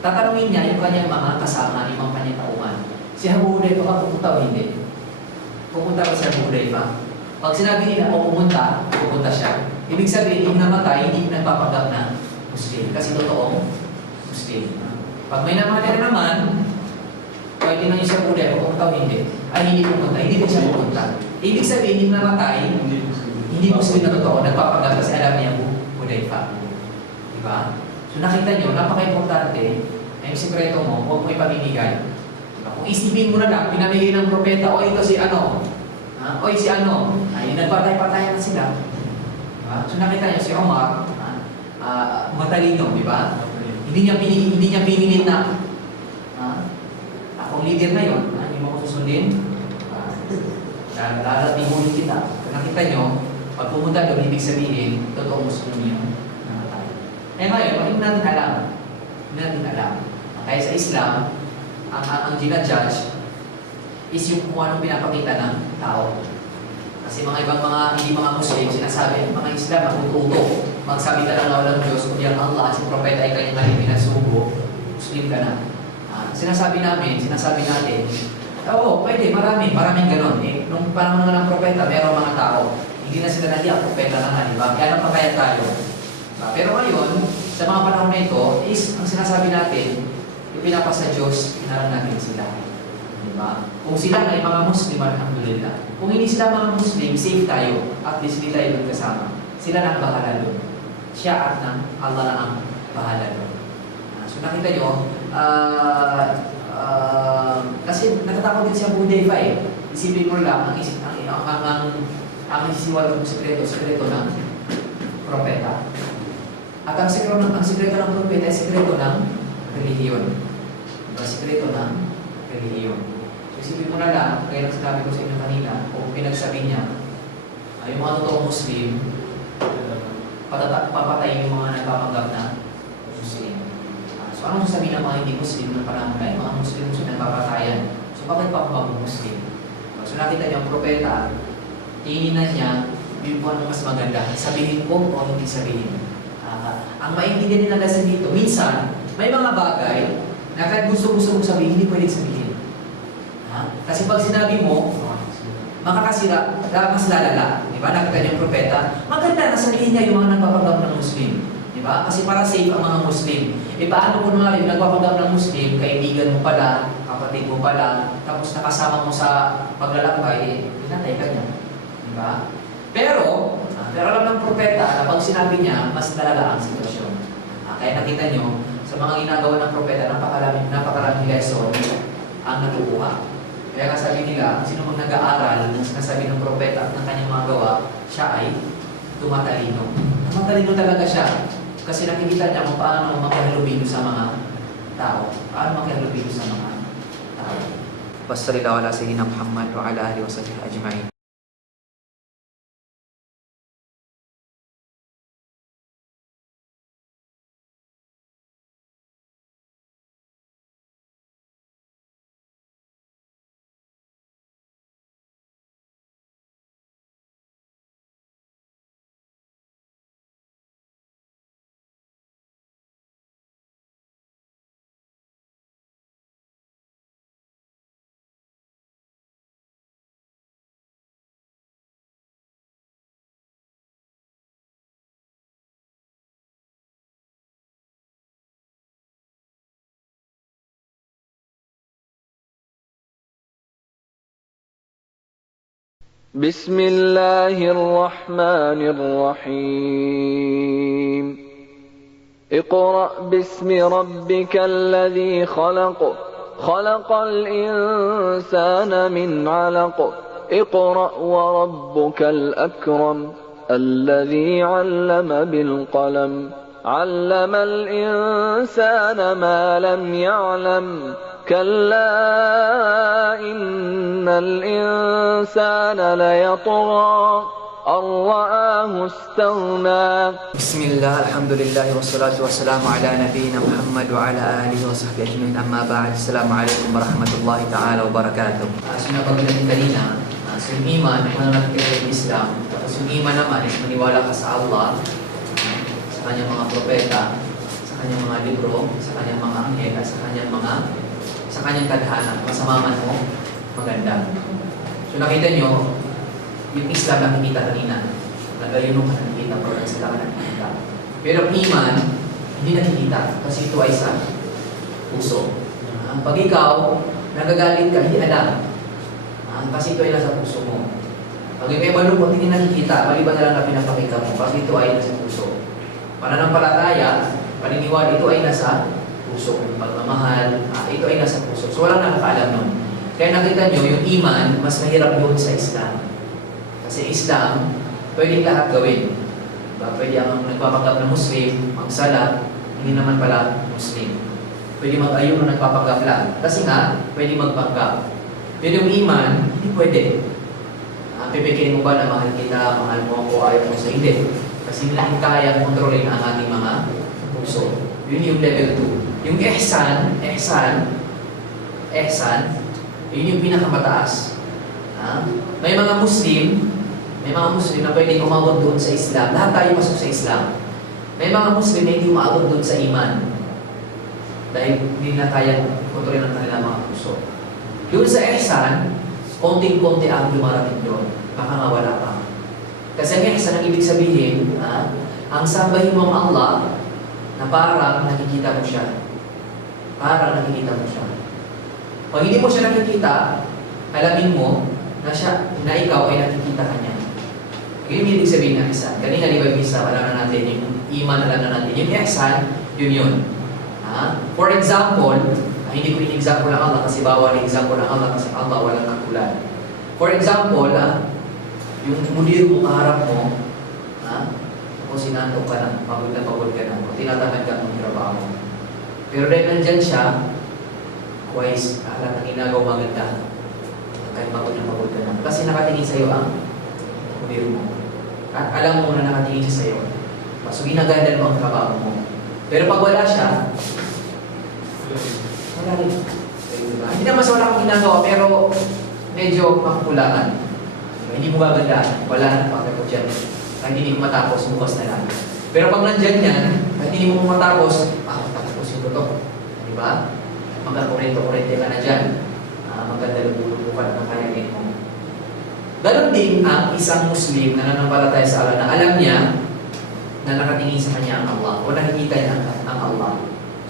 Tatanungin niya yung kanyang mga kasama, yung mga kanyang tauhan. Si Abu Hudayfa ba pupunta o hindi? Pupunta ba si Abu Hudayfa? Pag sinabi nila o pupunta siya. Ibig sabihin, yung namatay, hindi nagpapanggap na Muslim. Kasi totoong Muslim. Pag may namatay naman, kahit tinanong siya po dahil pupunta o hindi, ay hindi pupunta, hindi din siya pupunta. Ibig sabihin, hindi namatay, hindi Muslim na totoo, nagpapanggap kasi alam niya Abu Hudayfa. Diba? So nakita nyo, napaka-importante, yung sikreto mo, huwag mo ipamimigay. Diba? Kung isipin mo na lang, pinamigay ng propeta, o ito si ano, o si ano, ay nagpatay-patayan na sila. Diba? So nakita nyo si Omar, matalino, di ba? Hindi niya pinilit na akong leader na yun, hindi mo ko susundin, lalating ulit kita. Kung nakita nyo, pag pumunta doon, ibig sabihin, totoo Muslim yun. Eh ngayon, hindi natin alam. Hindi natin alam. Kaya sa Islam, ang ginajudge is yung kung anong pinapakita ng tao. Kasi mga ibang hindi mga Muslim, sinasabi, mga Islam, magututo. Magsabi ka lang na walang Diyos, kung yung Allah at si Propeta ay kanyang maling pinasubo, Muslim ka na. Sinasabi natin, oo, pwede, maraming ganon. Nung panahon nga ng Propeta, mayroong mga tao. Hindi na sila nahiya, Propeta na nga, di ba? Kaya ano pa kaya tayo? Pero ngayon, sa mga panahon na ito, is, ang sinasabi natin, yung pinapasa Diyos, inaral natin sila. Diba? Kung sila ay mga Muslim, alhamdulillah. Kung hindi sila mga Muslim, safe tayo. At least hindi tayo kasama. Sila na ang bahala doon. Siya at Allah na ang bahala doon. So nakita nyo, kasi natatakot din si Abu Hudayfa eh. Isipin mo lang, ang isisiwala ng sekreto ng propeta. At ang sekreto ng propeta ay sekreto ng relihiyon. Diba? Sekreto ng relihiyon. So isipin mo na lang, kaya nang sinabi ko sa inyo kanina, o pinagsabi niya, yung mga totoong Muslim, papatayin yung mga nagpapanggap na Muslim. So anong sasabihin ng mga hindi Muslim ng panahon na yung mga Muslim nagpapatayan? So bakit pa Muslim? So nakita niyo ang propeta, tingnan niya yung ano mas maganda. Sabihin ko o hindi sabihin. Ang maintindihan nila kasi dito, minsan, may mga bagay na kahit gusto-gusto mong sabihin, hindi pwedeng sabihin. Kasi pag sinabi mo, makakasira, mas lalala. Diba? Nakita niyo yung propeta, maganda na sabihin niya yung mga nagpapanggap ng Muslim. Diba? Kasi para safe ang mga Muslim. Paano kung nga rin nagpapanggap ng Muslim, kaibigan mo pala, kapatid mo pala, tapos nakasama mo sa paglalakbay, pinatay ka niya. Diba? Pero alam ng propeta na pag sinabi niya, mas lalala ang sitwasyon. Kaya nakita niyo, sa mga ginagawa ng propeta, napakaraming lesson ang natukuha. Kaya sabi nila, sino mang nag-aaral ng sinasabi ng propeta at ng kanyang mga gawa, siya ay tumatalino. Matalino talaga siya. Kasi nakikita niya kung paano makihalubilo sa mga tao. Paano makihalubilo sa mga tao. Wassallallahu ala sayyidina Muhammad wa ala alihi wa sahbihi ajma'in. بسم الله الرحمن الرحيم اقرأ باسم ربك الذي خلق خلق الإنسان من علق اقرأ وربك الأكرم الذي علم بالقلم علم الإنسان ما لم يعلم كلا إن الإنسان ليطغى أن رآه استغنى بسم الله الحمد لله والصلاة والسلام على نبينا محمد وعلى آله وصحبه أجمعين أما بعد السلام عليكم ورحمة الله تعالى وبركاته. Sinabi natin kanina, yung iman ay mananatili ng Islam. Tapos yung iman naman is maniwala ka sa Allah, sa kanyang mga propeta, sa kanyang mga libro, sa kanyang mga anghel, at sa kanyang tadhana. Masama man o maganda. So nakita nyo, yung Islam nakikita kanina. Nagayon ka nakikita, pero sila ka nakikita. Pero iman, hindi nakikita. Kasi ito ay sa puso. Pag ikaw, nagagalit ka, hindi alam. Kasi ito ay nasa puso mo. Pag may malungkot, hindi nakikita. Maliban na lang na pinapakita mo. Kasi ito ay nasa puso. Pananampalataya, paniniwala, ito ay nasa puso. Pagmamahal, ito ay nasa puso. So walang nakakaalam nun. Kaya nakita nyo, yung iman, mas mahirap yun sa Islam. Kasi Islam, pwede lahat gawin. Diba? Pwede ang nagpapanggap na Muslim, magsala, hindi naman pala Muslim. Pwede mag-ayun na nagpapanggap lang. Kasi nga, pwede magpanggap. Pero yung iman, hindi pwede. Pipikirin mo ba na mahal kita, mahal mo ako, ayaw mo sa hindi. Kasi hindi natin kaya kontrolin ang ating mga puso. Yun yung level 2. Yung ihsan, yun yung pinakamataas. May mga Muslim na pwedeng umabot doon sa Islam. Lahat tayo pasok sa Islam. May mga Muslim na hindi umabot doon sa iman. Dahil hindi na kaya kontrolin ang kanilang mga puso. Doon sa ihsan, konting-konti ang lumarating doon. Baka nga wala pa. Kasi ang ihsan, ang ibig sabihin, ang sambahin mo ang Allah na parang nakikita mo siya. Parang nakikita mo siya. Pag hindi mo siya nakikita, alamin mo na ikaw ay nakikita ka niya. Yun yung ibig sabihin ng ihsan. Kanina, di ba yung isa, alam na natin, yung iman, alam na natin. Yung ihsan, yun. For example, hindi ko in-example ang Allah kasi bawal in-example ang Allah kasi Allah walang kakulan. For example, yung mudir mo, kaharap mo, kung sinantok ka na, pagod ka na, kung tinatamad ka ng trabaho. Pero dahil nandyan siya, wise, alam na ginagawa maganda. Kahit pagod ka na. Kasi nakatingin sa'yo ang mudir mo. At alam mo na nakatingin siya sa'yo. So ginaganda mo ang trabaho mo. Pero pag wala siya, wala rin. Diba? Hindi naman sa wala akong ginagawa, pero medyo makukulangan. Hindi mo gagandaan. Wala na pagkakot dyan. Kahit hindi mo matapos, bukas na lang. Pero pag nandyan yan, kahit hindi mo matapos, tapusin ko to. Diba? Magkakurento-kurente ka na dyan. Maganda lupukan ng kayangin mo. Ganon din ang isang Muslim na nananampalataya sa Allah na alam niya na nakatingin sa kanya ang Allah o nakikita niya ang Allah.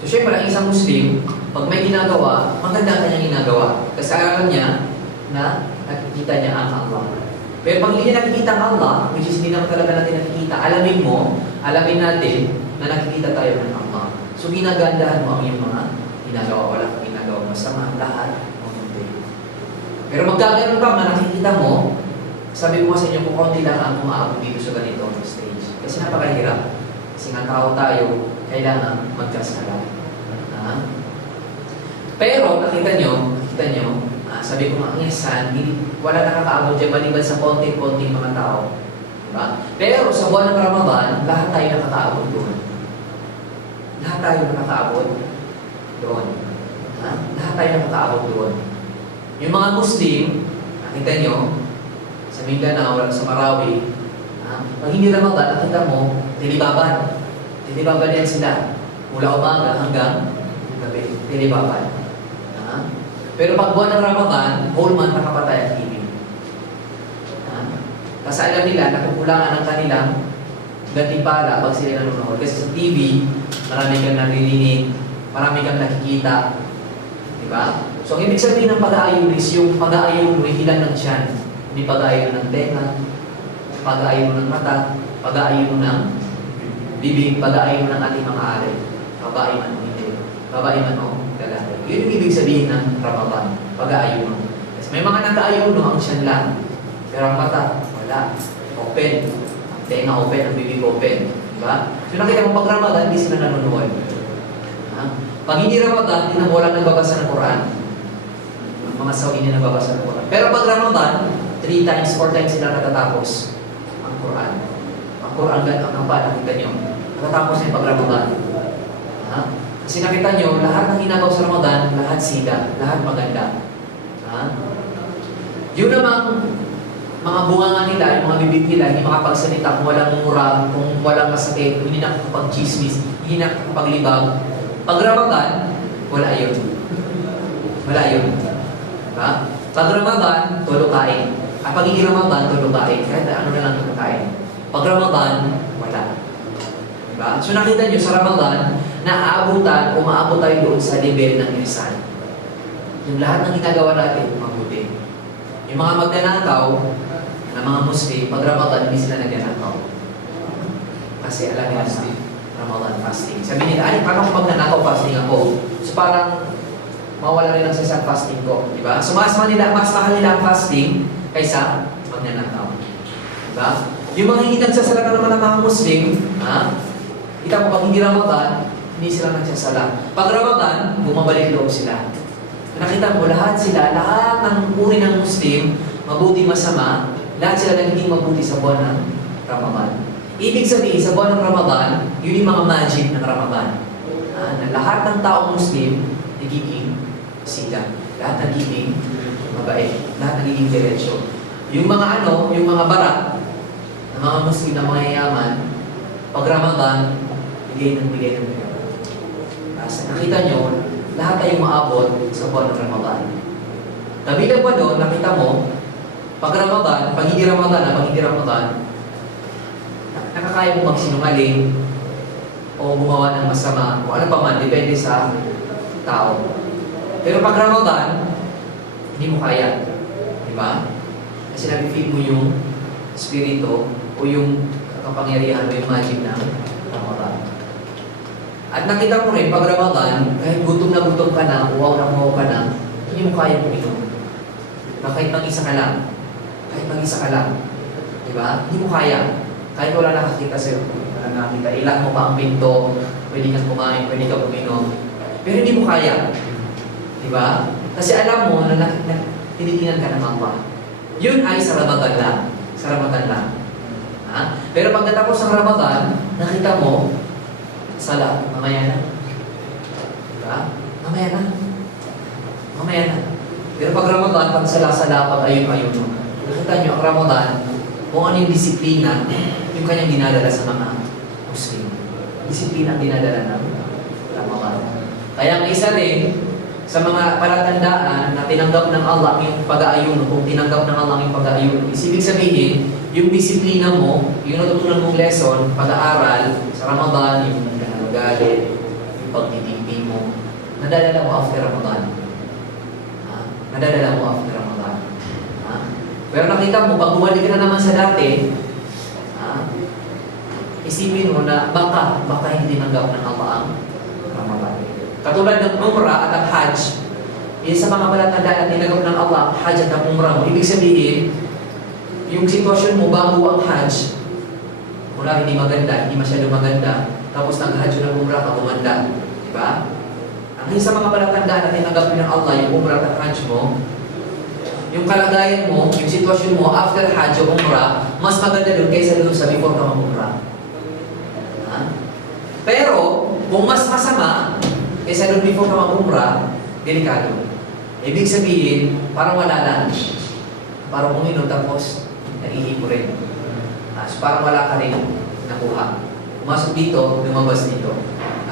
So syempre, ang isang Muslim, pag may ginagawa, maganda ang kanyang ginagawa. Kasi alam niya na nakikita niya ang Allah. Pero pag hindi niya nakikita ang Allah, which is hindi naman talaga natin nakikita, alamin natin na nakikita tayo ng Allah. So ginagandahan mo ang iyong mga ginagawa. Wala kang ginagawa masama, lahat mabuti. Pero magkaganon pa na nakikita mo, sabi ko sa inyo kung konti lang ang umaabot dito sa ganito stage. Kasi napakahirap. Kasi nga tao tayo, kailangan magkaskala. Pero nakita nyo, sabi ko nga, ang ihsan, wala nakakaabot dyan maliban sa konting-konting mga tao. Diba? Pero sa buwan ng Ramadan, lahat tayo nakakaabot doon. Lahat tayo nakakaabot doon. Lahat tayo nakakaabot doon. Yung mga Muslim, nakita nyo, sa Mindanao, sa Marawi, pag hindi Ramadan, nakita mo, tilibaban. Tilibaban yan sila. Mula umaga hanggang gabi. Tilibaban. Pero pag buwan ng Ramadan, whole month nakapatay ang TV. Kasi alam nila, nakukulangan ang kanilang gantimpala pag sila nanonood. Kasi sa TV, marami kang naririnig, marami kang nakikita. Diba? So, ang ibig sabihin ng pag-aayon is yung pag-aayon mo, hilang ng tiyan. Hindi pag-aayon ng tenga, pag-aayon ng mata, pag-aayon ng bibig, pag-aayon ng ating mga ari. Babae man o hindi. Babae man o lalaki. Yun yung ibig sabihin ng Ramadan. Pag-aayon mo. Kasi may mga nag-aayon ang tiyan lang. Pero ang mata, wala. Open. Ang tenga open, ang bibig open. Diba? So nakita mo pag Ramadan, hindi sila nanonood. Pag hindi Ramadan, hindi na walang nagbabasa ng Quran. Ang mga Saudi na nagbabasa ng Quran. Pero pag Ramadan, 3 times, 4 times sila natatapos ang Quran. Ang Quran, ang pa, nakita nyo. Natatapos niya pag Ramadan. Kasi nakita nyo, lahat ng ginagawa sa Ramadan, lahat sida, lahat maganda. Yun namang mga bunganga nila, yung mga bibig nila, hindi makapagsalita kung walang mura, kung walang masakit, kung hindi nakakapag-chismis, hindi nakapaglibang. Pag Ramadan, wala yun. Wala yun. Diba? Pag Ramadan, tulo kain. Pag hindi Ramadan, tulo kain. Kahit ano na lang tulo kain. Pag Ramadan, wala. Diba? So nakita nyo sa Ramadan, naaabutan o maabot tayo doon sa level ng irisan. Yung lahat ng ginagawa natin, mabuti. Yung mga magnanakaw, na mga Muslim, pag Ramadan, hindi sila nagnanakaw. Kasi alam nila sa Ramadan fasting. Sabi nila, ay, paano kung magnanakaw fasting ako? So parang mawala rin ang sa fasting ko. Diba? So mas mahal nila ang fasting kaysa magnanakaw. Diba? Yung mga hindi nagsasala na naman ng mga Muslim, kita mo pag hindi Ramadan, hindi sila nagsasala. Pag Ramadan, bumabalik loob sila. Nakita mo, lahat ng uri ng Muslim, mabuti masama, lahat sila nagiging mabuti sa buwan ng Ramadan. Ibig sabihin, sa buwan ng Ramadan, yun yung mga magic ng Ramadan. Na lahat ng taong Muslim, nagiging sila. Lahat nagiging mabait. Lahat nagiging diretsyo. Yung mga yung mga barat, ng mga Muslim na mga yayaman, pag Ramadan, bigay ng bigay. Nakita nyo, lahat tayong maabot sa buwan ng Ramadan. Kabilang pa doon, nakita mo, pag Ramadan, pag hindi Ramadan, nakakaya mo magsinungaling o gumawa ng masama o ano pa man, depende sa tao. Pero pag Ramadan, hindi mo kaya. Diba? Kasi nabifeel mo yung spirito o yung kapangyarihan o yung magic ng Ramadan. At nakita mo rin, pag Ramadan, kahit gutom na uwaw na uwaw ka na, hindi mo kaya uminom. Kahit mag-isa ka lang. Diba? Hindi mo kaya. Kahit wala nakakita sa'yo, wala nakakita, ilan mo pa ang pinto, pwede kang kumain, pwede kang uminom. Pero hindi mo kaya. Diba? Kasi alam mo na tinitingnan ka ng Allah. Yun ay sa Ramadan lang. Pero pagkatapos ng Ramadan, nakita mo, sala, mamaya na. Diba? Mamaya na. Pero pag Ramadan, pag sala-sala, pag ayun-ayun mo. Nakita nyo, ang Ramadan, kung ano yung disiplina, yung kanyang dinadala sa mga Muslim. Disiplina ang dinadala ng Ramadan. Kaya ang isa rin, sa mga palatandaan na tinanggap ng Allah yung pag-aayuno, kung tinanggap ng Allah yung pag-aayuno, ibig sabihin, yung disiplina mo, yung natutunan mong lesson, pag-aaral, sa Ramadan, yung nagalit, yung pagtitimpi mo, nadadala mo after Ramadan. Pero nakita mo, pag bumalik ka na naman sa dati, isipin mo na baka hindi tinanggap ng Allah ang Ramadan. Katulad ng Umrah at ang Hajj, sa mga palatandaan na tinanggap ng Allah ang Hajj at ang Umrah mo, ibig sabihin, yung sitwasyon mo bago ang Hajj, mula hindi masyado maganda, tapos nag-Hajj ng Umrah ka, bumanda. Diba? Ang isa mga palatandaan na tinanggap ng Allah, yung Umrah at Hajj mo, yung kalagayan mo, yung sitwasyon mo after Hajj o Umrah, mas maganda doon kaysa doon sa before ka mag-Umrah. Pero, kung mas masama kaysa doon before ka mag-Umrah, delikado. Ibig sabihin, parang wala lang. Parang uminom tapos naihipo rin. So parang wala ka rin nakuha. Pumasok dito, lumabas dito.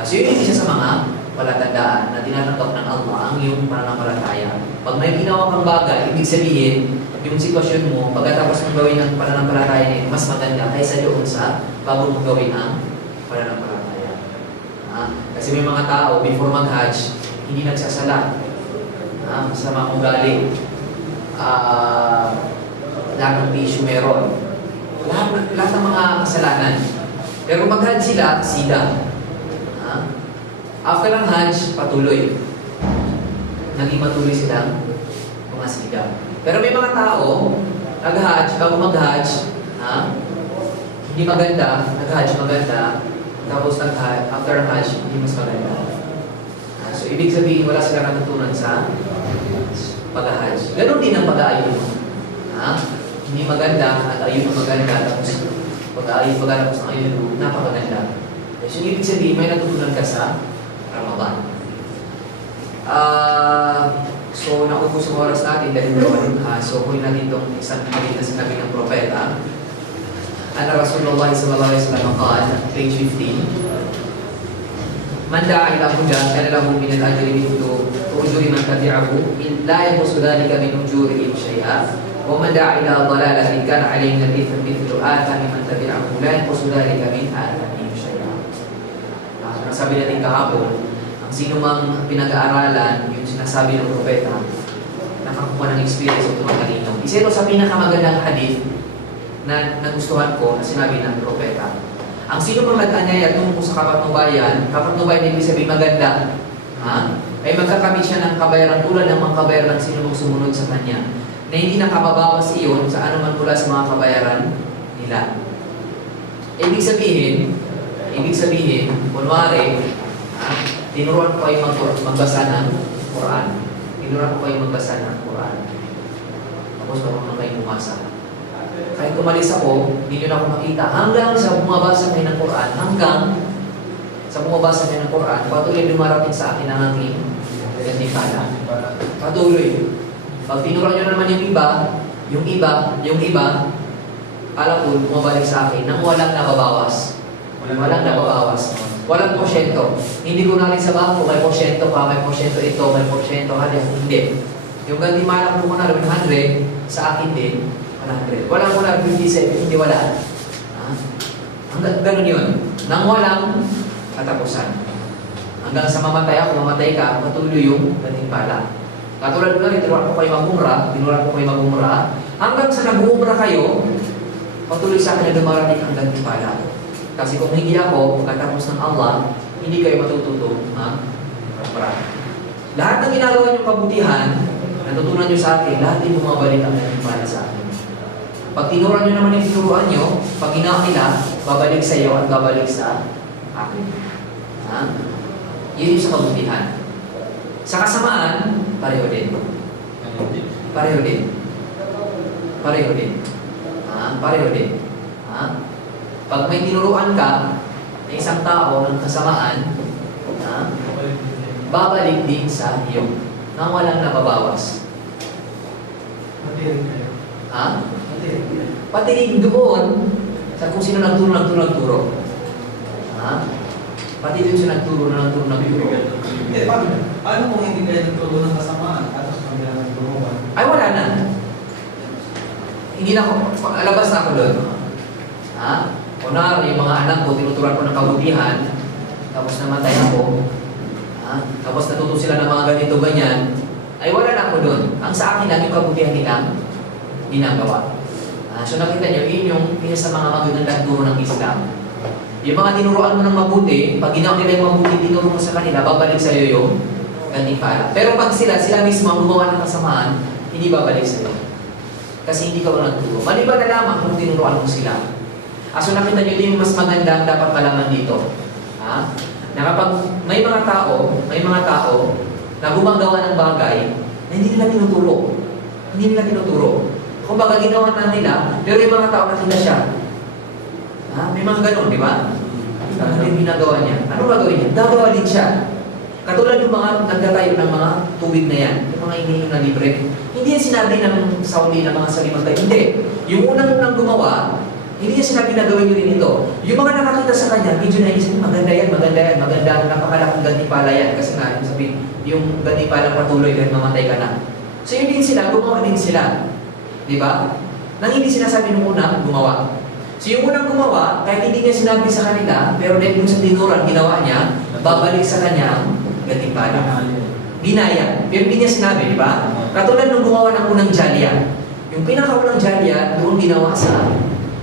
So yun isa sa mga palatandaan na tinatanggap ng Allah ang iyong pananampalataya. Pag may ginawa kang bagay, ibig sabihin, yung sitwasyon mo, pagkatapos mong gawin ang pananampalataya niya, mas maganda kaysa doon sa bago mong gawin ang pananampalataya. Kasi may mga tao, before mag-Hajj, hindi nagsasala. Masama ugali. Lahat ng tissue meron. Lahat ng mga kasalanan. Pero mag-Hajj sila. After ng Hajj, patuloy. Naging matuloy silang mga sila. Pero may mga tao, nag-Hajj, bago mag-Hajj, hindi maganda, nag-Hajj maganda, tapos after ng Hajj, hindi mas maganda. So, ibig sabihin, wala silang natutunan sa pag-Hajj. Ganon din ang pag-aayun mo. Hindi maganda, at ayun ang maganda, tapos pag-aayun ng ayun, napakaganda. So, ibig sabihin, may natutunan ka sa Ramadan. So, naubos ang oras natin dahil doon. So, kunin natin itong isang halit na sinabi ng propeta. Ana Rasulullah sallallahu alaihi wasallam qala, page 15. man da'a ila huda kana lahu min al-ajri mithlu ujuri man tabi'ahu la yanqusu dhalika min ujurihim shay'a wa man da'a ila dhalalatin kana 'alayhi min al-ithmi mithlu athami man tabi'ahu la yanqusu dhalika min athamihim shay'a. Sabi natin kahapon, ang sino mang pinag-aaralan yung sinasabi ng propeta, nakakuha ng experience o tumatalino. Isa ito sa pinakamagandang hadith na nagustuhan ko na sinabi ng propeta. Ang sino mang nag-anyaya tungkol sa kapatnubayan ibig sabihin maganda, ay magkakamit siya ng kabayaran tulad ng mga kabayaran ng sino mang sumunod sa kanya, na hindi nakababawas iyon sa anuman mula sa mga kabayaran nila. Ibig sabihin, kunwari, tinuruan ko kayo magbasa ng Quran. Tapos marunong kayo bumasa. Kahit umalis ako, hindi nyo na ako makita. Hanggang sa bumabasa kayo ng Quran, patuloy dumarating sa akin ang aking gantimpala. Patuloy. Pag tinuruan nyo naman yung iba, alam ko, bumabalik sa akin nang walang nababawas. Walang porsyento. Hindi ko na rin sa bangko, may porsyento pa, may porsyento ito, may porsyento halin. Hindi. Yung gantimpala ko na 100, sa akin din, 100. Walang 57, hindi wala. Ganun yun. Nang walang katapusan. Hanggang sa mamatay ka, patuloy yung gantimpala. Katulad ko na, tinuruan ko kayo magumura. Hanggang sa nag-uumra kayo, patuloy sa akin na dumarating ang gantimpala. Kasi kung hindi ako, pagkatapos ng Allah, hindi kayo matututong umra. Lahat ng ginagawa niyong kabutihan, natutunan niyo sa akin, lahat din bumabalik ang gantimpala sa akin. Pag tinuruan niyo naman yung tinuruan niyo, pag ginawa nila, babalik sa iyo at babalik sa akin. Yun yung sa kabutihan. Sa kasamaan, pareho din. Pag may tinuruan ka na isang tao ng kasamaan, babalik din sa iyo nang walang nababawas. Patinig doon sa kung sino nagturo. Pati doon siya nagturo. Paano kung hindi kayo nagturo ng kasamaan? At sa kanila nagturuan? Ay, wala na. Hindi na ako, labas na ako doon. Kunwari, yung mga anak ko, tinuturan ko ng kabutihan, tapos namatay ako, tapos natuto sila ng mga ganito, ganyan, ay wala na ako doon. Ang sa akin lang yung kabutihan nilang ginagawa. So nakita nyo, yun yung isa sa mga magagandang turo ng Islam. Yung mga tinuruan mo ng mabuti, pag ginawa nila yung mabuti, tinuro mo sa kanila, babalik sa iyo yung gantimpala. Pero pag sila mismo ang gumawa ng kasamaan, hindi babalik sa iyo. Kasi hindi ka walang turo. Maliban na lamang kung tinuruan mo sila. So nakita nyo, yung mas maganda ang dapat malaman dito. Na kapag may mga tao na gumagawa ng bagay na hindi nila tinuturo. Kung baga ginawa na nila, pero yung mga tao nakita siya. May mga ganon, di ba? Ano yung ginagawa niya? Ano gagawin niya? Gagawa din siya. Katulad yung mga nagtatayo ng mga tubig na yan, yung mga iniinom na libre. Hindi yan sinabi ng Saudi na mga salimagay. Hindi. Yung unang gumawa, hindi niya sinabi na gawin nyo rin ito. Yung mga nakakita sa kanya, medyo naisip, maganda yan, napakalaking gantimpala yan. Kasi nga, yung gantimpalang patuloy kahit mamatay ka na. So yun din sila, gumawa din sila. Di ba? Nang hindi sinasabi nung unang gumawa. So yung unang gumawa, kahit hindi niya sinabi sa kanila, pero dahil yung sa tinuran, ginawa niya, babalik sa kanyang gantimpala. Ginaya. Pero hindi niya sinabi, di ba? Katulad nung gumawa ng unang jalya. Yung pinakaunang jalya, doon ginawa sa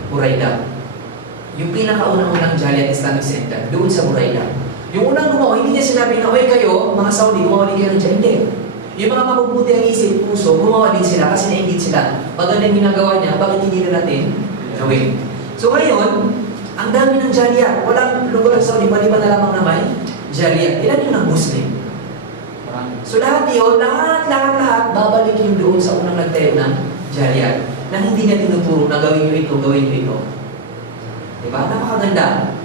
Buraida. Yung pinakaunang jalya Islamic Center, doon sa Buraida. Yung unang gumawa, hindi niya sinabi na, oy kayo, mga Saudi, gumawa din kayo ng jalya. Hindi. Yung mga mabubuti ang isip, puso, gumawa din sila kasi naingit sila. Maganda yung ginagawa niya, bakit hindi na natin gawin? So ngayon, ang dami ng jalya. Walang lugar sa Saudi, maliban na lamang na may jalya. Ilan yung ng Muslim? So lahat yun, lahat, babalik yung doon sa unang nagtayo ng jalya. Na hindi niya tinuturo na gawin nyo ito. Diba? Napakaganda.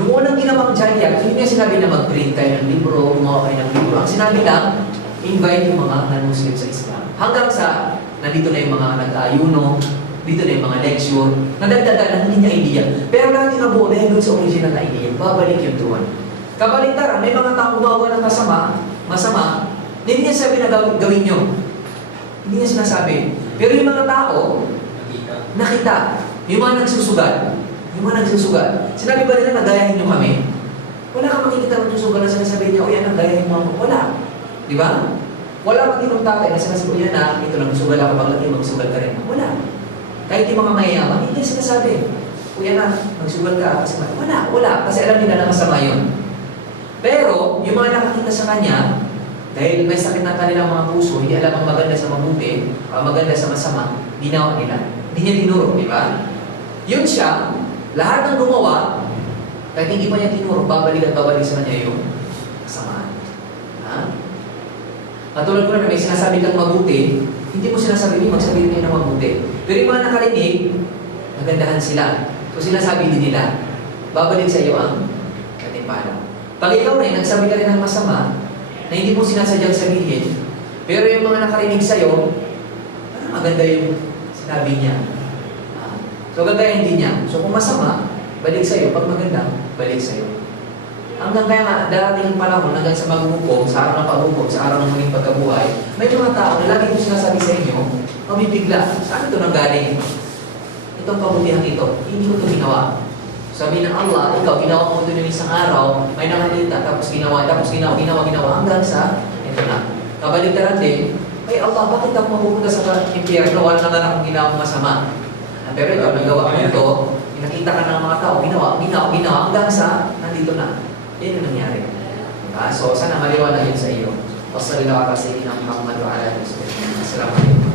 Noong unang ginawang jalya, hindi niya sinabi na mag-print kayo ng libro, gumawa kayo ng libro. Ang sinabi lang, invite yung mga non-Muslim sa Islam. Hanggang sa, nandito na yung mga nag-ayuno, dito na yung mga lecture, nadagdagan ng hindi niya idea. Pero lahat yung nabuo dahil doon sa original na idea, babalik yung doon. Kabaligtaran, may mga taong gumagawa ng masama, hindi niya sabi na gawin nyo. Hindi niya sinasabi. Pero yung mga tao, nakita. Yung mga nagsusugal. Sinabi ba nila na gayahin nyo kami? Wala kang makikita ng susugal na sinasabi niya, o yan ang gayahin mo ako. Wala. Di ba? Wala matinong tatay na sinasabi, o yan na, ito lang susugal ako, pag laki magsugal ka rin. Wala. Kahit yung mga mayayaman, hindi niya sinasabi. O yan na, magsugal ka. Kasi wala. Kasi alam nila na masama yun. Pero, yung mga nakakita sa kanya, dahil may sakit ng kanilang mga puso, hindi alam ang maganda sa mabuti, maganda sa masama, ginawa nila. Hindi niya tinuro, di ba? Yun siya, lahat ng gumawa, kahit hindi pa niya tinuro, babalik sa kanya yung kasamaan. Ha? Katulad ko na may sinasabi kang mabuti, hindi mo sinasabi niyo, magsabi rin ng mabuti. Pero yung mga nakarinig, nagandahan sila. So sinasabi din nila, babalik sa iyo ang katimpala. Pag ikaw rin, nagsabi ka rin ng masama, na hindi mo sinasadyang sabihin, pero yung mga nakarinig sa'yo, parang maganda yung sinabi niya. So gagayahin din niya. So kung masama, balik sa'yo. Pag maganda, balik sa'yo. Hanggang kaya nga, darating ang panahon, hanggang sa maghuhukom, sa araw ng paghuhukom, sa araw ng muling pagkabuhay, may mga tao na lagi mo sinasabi sa inyo, mabibigla. Saan ito nanggaling? Itong kabutihan ito, hindi ko ito ginawa. Sabi ng Allah, ikaw, ginawa mo ito ng isang araw, may nakakita, tapos ginawa, hanggang sa, ito na. Kabaligtaran din, ay Allah, bakit ako mapupunta sa impyerno? Wala naman akong ginawang masama. Pero ikaw, nagawa mo ito, nakita ka ng mga tao, ginawa, hanggang sa, nandito na. Yan yung nangyari. So, sana maliwanag yun sa iyo. Wassalamualaikum warahmatullahi wabarakatuh. Assalamualaikum.